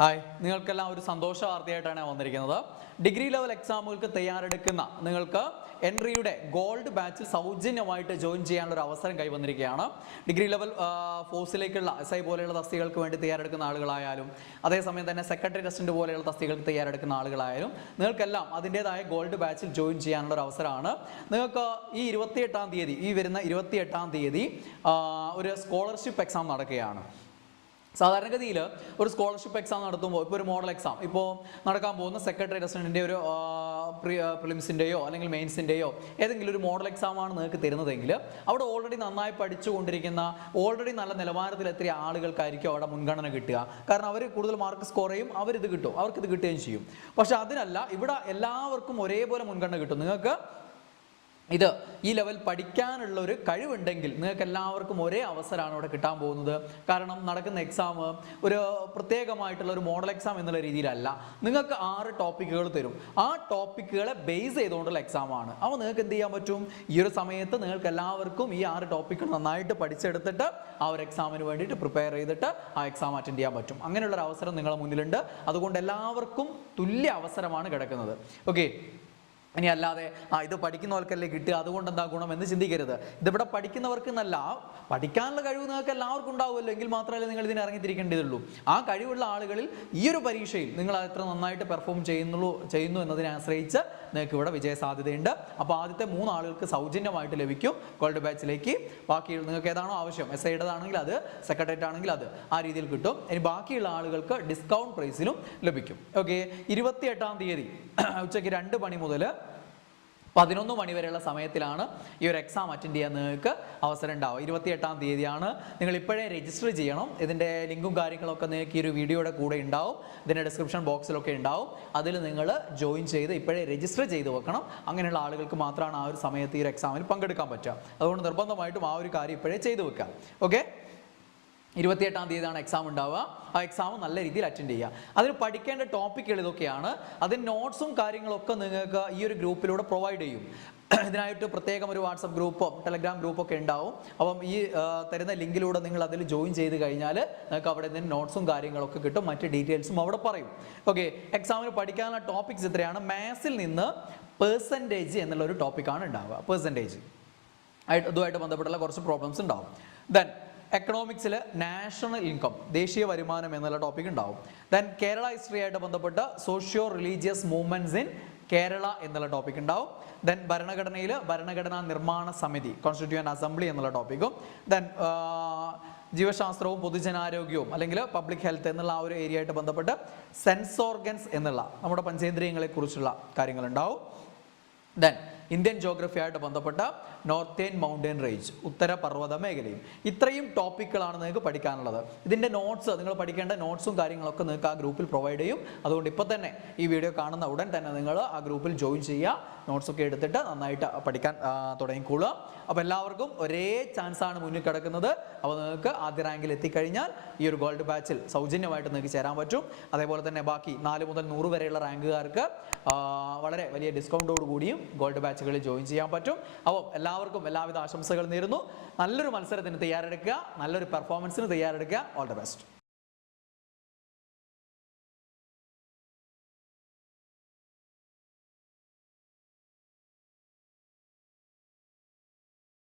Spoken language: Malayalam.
ഹായ്, നിങ്ങൾക്കെല്ലാം ഒരു സന്തോഷ വാർത്തയായിട്ടാണ് വന്നിരിക്കുന്നത്. ഡിഗ്രി ലെവൽ എക്സാമുകൾക്ക് തയ്യാറെടുക്കുന്ന നിങ്ങൾക്ക് എൻട്രിയുടെ ഗോൾഡ് ബാച്ചിൽ സൗജന്യമായിട്ട് ജോയിൻ ചെയ്യാനുള്ള ഒരു അവസരം കൈവന്നിരിക്കുകയാണ്. ഡിഗ്രി ലെവൽ ഫോഴ്സിലേക്കുള്ള SI പോലെയുള്ള തസ്തികൾക്ക് വേണ്ടി തയ്യാറെടുക്കുന്ന ആളുകളായാലും അതേസമയം തന്നെ സെക്രട്ടറി ടെസ്റ്റിൻ്റെ പോലെയുള്ള തസ്തികൾക്ക് തയ്യാറെടുക്കുന്ന ആളുകളായാലും നിങ്ങൾക്കെല്ലാം അതിൻ്റേതായ ഗോൾഡ് ബാച്ചിൽ ജോയിൻ ചെയ്യാനുള്ള ഒരു അവസരമാണ്. നിങ്ങൾക്ക് ഈ 28-ാം തീയതി, ഈ വരുന്ന 28-ാം തീയതി ഒരു സ്കോളർഷിപ്പ് എക്സാം നടക്കുകയാണ്. സാധാരണഗതിയിൽ ഒരു സ്കോളർഷിപ്പ് എക്സാം നടത്തുമ്പോൾ ഇപ്പോൾ ഒരു മോഡൽ എക്സാം ഇപ്പോൾ നടക്കാൻ പോകുന്ന സെക്രട്ടറി ടെസ്റ്റിൻ്റെ ഒരു പ്രിലിംസിൻ്റെയോ അല്ലെങ്കിൽ മെയിൻസിൻ്റെയോ ഏതെങ്കിലും ഒരു മോഡൽ എക്സാമാണ് നിങ്ങൾക്ക് തരുന്നതെങ്കിൽ അവിടെ ഓൾറെഡി നന്നായി പഠിച്ചുകൊണ്ടിരിക്കുന്ന ഓൾറെഡി നല്ല നിലവാരത്തിലെത്തിയ ആളുകൾക്കായിരിക്കും അവിടെ മുൻഗണന കിട്ടുക. കാരണം അവർ കൂടുതൽ മാർക്ക് സ്കോർ ചെയ്യും, അവർക്കിത് കിട്ടുകയും ചെയ്യും. പക്ഷെ അതിനല്ല, ഇവിടെ എല്ലാവർക്കും ഒരേപോലെ മുൻഗണന കിട്ടും. നിങ്ങൾക്ക് ഈ ലെവൽ പഠിക്കാനുള്ള ഒരു കഴിവുണ്ടെങ്കിൽ നിങ്ങൾക്ക് എല്ലാവർക്കും ഒരേ അവസരമാണ് ഇവിടെ കിട്ടാൻ പോകുന്നത്. കാരണം നടക്കുന്ന എക്സാം ഒരു പ്രത്യേകമായിട്ടുള്ള ഒരു മോഡൽ എക്സാം എന്നുള്ള രീതിയിലല്ല. നിങ്ങൾക്ക് 6 ടോപ്പിക്കുകൾ തരും. ആ ടോപ്പിക്കുകളെ ബേസ് ചെയ്തുകൊണ്ടുള്ള എക്സാമാണ്. അപ്പോൾ നിങ്ങൾക്ക് എന്ത് ചെയ്യാൻ പറ്റും? ഈ ഒരു സമയത്ത് നിങ്ങൾക്ക് എല്ലാവർക്കും ഈ 6 ടോപ്പിക്കുകൾ നന്നായിട്ട് പഠിച്ചെടുത്തിട്ട് ആ ഒരു എക്സാമിന് വേണ്ടിയിട്ട് പ്രിപ്പയർ ചെയ്തിട്ട് ആ എക്സാം അറ്റൻഡ് ചെയ്യാൻ പറ്റും. അങ്ങനെയുള്ളൊരു അവസരം നിങ്ങളുടെ മുന്നിലുണ്ട്. അതുകൊണ്ട് എല്ലാവർക്കും തുല്യ അവസരമാണ് കിടക്കുന്നത്. ഓക്കെ, ഇനി അല്ലാതെ ഇത് പഠിക്കുന്നവർക്കല്ലേ കിട്ടുക, അതുകൊണ്ട് എന്താ ഗുണം എന്ന് ചിന്തിക്കരുത്. ഇതിവിടെ പഠിക്കുന്നവർക്ക് എന്നല്ല, പഠിക്കാനുള്ള കഴിവ് നിങ്ങൾക്ക് എല്ലാവർക്കും ഉണ്ടാവുമല്ലോ, എങ്കിൽ മാത്രമല്ലേ നിങ്ങൾ ഇതിന് ഇറങ്ങിത്തിരിക്കേണ്ടതുള്ളൂ. ആ കഴിവുള്ള ആളുകളിൽ ഈ ഒരു പരീക്ഷയിൽ നിങ്ങൾ എത്ര നന്നായിട്ട് പെർഫോം ചെയ്യുന്നു എന്നതിനെ ആശ്രയിച്ച് നിങ്ങൾക്ക് ഇവിടെ വിജയ സാധ്യതയുണ്ട്. അപ്പോൾ ആദ്യത്തെ 3 ആളുകൾക്ക് സൗജന്യമായിട്ട് ലഭിക്കും ഗോൾഡ് ബാച്ചിലേക്ക്. ബാക്കി നിങ്ങൾക്ക് ഏതാണോ ആവശ്യം, SIയുടേതാണെങ്കിൽ അത്, സെക്രട്ടേറിയറ്റ് ആണെങ്കിൽ അത്, ആ രീതിയിൽ കിട്ടും. ഇനി ബാക്കിയുള്ള ആളുകൾക്ക് ഡിസ്കൗണ്ട് പ്രൈസിലും ലഭിക്കും. ഓക്കെ, 28-ാം തീയതി ഉച്ചയ്ക്ക് 2 മണി മുതൽ 11 മണി വരെയുള്ള സമയത്തിലാണ് ഈ ഒരു എക്സാം അറ്റൻഡ് ചെയ്യാൻ നിങ്ങൾക്ക് അവസരം ഉണ്ടാവുക. 28-ാം തീയതിയാണ്. നിങ്ങൾ ഇപ്പോഴേ രജിസ്റ്റർ ചെയ്യണം. ഇതിൻ്റെ ലിങ്കും കാര്യങ്ങളൊക്കെ നിങ്ങൾക്ക് ഈ ഒരു വീഡിയോയുടെ കൂടെ ഉണ്ടാവും, ഇതിൻ്റെ ഡിസ്ക്രിപ്ഷൻ ബോക്സിലൊക്കെ ഉണ്ടാവും. അതിൽ നിങ്ങൾ ജോയിൻ ചെയ്ത് ഇപ്പോഴേ രജിസ്റ്റർ ചെയ്ത് വെക്കണം. അങ്ങനെയുള്ള ആളുകൾക്ക് മാത്രമാണ് ആ ഒരു സമയത്ത് ഈ ഒരു എക്സാമിൽ പങ്കെടുക്കാൻ പറ്റുക. അതുകൊണ്ട് നിർബന്ധമായിട്ടും ആ ഒരു കാര്യം ഇപ്പോഴേ ചെയ്തു വെക്കാം. ഓക്കെ, 28-ാം തീയതിയാണ് എക്സാം ഉണ്ടാവുക. ആ എക്സാം നല്ല രീതിയിൽ അറ്റൻഡ് ചെയ്യുക. അതിന് പഠിക്കേണ്ട ടോപ്പിക്കുകൾ ഇതൊക്കെയാണ്. അതിന് നോട്ട്സും കാര്യങ്ങളൊക്കെ നിങ്ങൾക്ക് ഈ ഒരു ഗ്രൂപ്പിലൂടെ പ്രൊവൈഡ് ചെയ്യും. ഇതിനായിട്ട് പ്രത്യേകം ഒരു വാട്സപ്പ് ഗ്രൂപ്പോ ടെലഗ്രാം ഗ്രൂപ്പൊക്കെ ഉണ്ടാവും. അപ്പം ഈ തരുന്ന ലിങ്കിലൂടെ നിങ്ങൾ അതിൽ ജോയിൻ ചെയ്ത് കഴിഞ്ഞാൽ നിങ്ങൾക്ക് അവിടെ നിന്ന് നോട്ട്സും കാര്യങ്ങളൊക്കെ കിട്ടും, മറ്റ് ഡീറ്റെയിൽസും അവിടെ പറയും. ഓക്കെ, എക്സാമിന് പഠിക്കാനുള്ള ടോപ്പിക്സ് ഇത്രയാണ്. മാത്സിൽ നിന്ന് പെർസെൻറ്റേജ് എന്നുള്ളൊരു ടോപ്പിക്കാണ് ഉണ്ടാവുക. പെർസെൻറ്റേജ് ഇതുമായിട്ട് ബന്ധപ്പെട്ടുള്ള കുറച്ച് പ്രോബ്ലംസ് ഉണ്ടാവും. ദെൻ എക്കണോമിക്സിൽ നാഷണൽ ഇൻകം, ദേശീയ വരുമാനം എന്നുള്ള ടോപ്പിക് ഉണ്ടാവും. ദെൻ കേരള ഹിസ്റ്ററി ആയിട്ട് ബന്ധപ്പെട്ട് socio religious movements in Kerala എന്നുള്ള ടോപ്പിക് ഉണ്ടാവും. ദെൻ ഭരണഘടനയിൽ ഭരണഘടനാ നിർമ്മാണ സമിതി, കോൺസ്റ്റിറ്റ്യൂവന്റ് അസംബ്ലി എന്നുള്ള ടോപ്പിക്കും. ദെൻ ജീവശാസ്ത്രവും പൊതുജനാരോഗ്യവും അല്ലെങ്കിൽ പബ്ലിക് ഹെൽത്ത് എന്നുള്ള ആ ഒരു ഏരിയ ആയിട്ട് ബന്ധപ്പെട്ട് സെൻസ് ഓർഗൻസ് എന്നുള്ള നമ്മുടെ പഞ്ചേന്ദ്രിയങ്ങളെ കുറിച്ചുള്ള കാര്യങ്ങളുണ്ടാവും. ദെൻ ഇന്ത്യൻ ജോഗ്രഫി ആയിട്ട് ബന്ധപ്പെട്ട നോർത്തേൺ മൗണ്ടൻ റേഞ്ച്, ഉത്തര പർവ്വത മേഖലയും. ഇത്രയും ടോപ്പിക്കുകളാണ് നിങ്ങൾക്ക് പഠിക്കാനുള്ളത്. ഇതിൻ്റെ നോട്ട്സ്, നിങ്ങൾ പഠിക്കേണ്ട നോട്ട്സും കാര്യങ്ങളൊക്കെ നിങ്ങൾക്ക് ആ ഗ്രൂപ്പിൽ പ്രൊവൈഡ് ചെയ്യും. അതുകൊണ്ട് ഇപ്പോൾ തന്നെ ഈ വീഡിയോ കാണുന്ന ഉടൻ തന്നെ നിങ്ങൾ ആ ഗ്രൂപ്പിൽ ജോയിൻ ചെയ്യുക. നോട്ട്സൊക്കെ എടുത്തിട്ട് നന്നായിട്ട് പഠിക്കാൻ തുടങ്ങിക്കൊള്ളുക. അപ്പോൾ എല്ലാവർക്കും ഒരേ ചാൻസാണ് മുന്നിൽ കിടക്കുന്നത്. അപ്പോൾ നിങ്ങൾക്ക് ആദ്യ റാങ്കിൽ എത്തിക്കഴിഞ്ഞാൽ ഈ ഒരു ഗോൾഡ് ബാച്ചിൽ സൗജന്യമായിട്ട് നിങ്ങൾക്ക് ചേരാൻ പറ്റും. അതേപോലെ തന്നെ ബാക്കി 4 മുതൽ 100 വരെയുള്ള റാങ്കുകാർക്ക് വളരെ വലിയ ഡിസ്കൗണ്ടോട് കൂടിയും ഗോൾഡ് ബാച്ചുകളിൽ ജോയിൻ ചെയ്യാൻ പറ്റും. അപ്പോൾ എല്ലാവർക്കും എല്ലാവിധ ആശംസകൾ നേരുന്നു. നല്ലൊരു മത്സരത്തിന് തയ്യാറെടുക്കുക, നല്ലൊരു പെർഫോമൻസിന് തയ്യാറെടുക്കുക. All the best.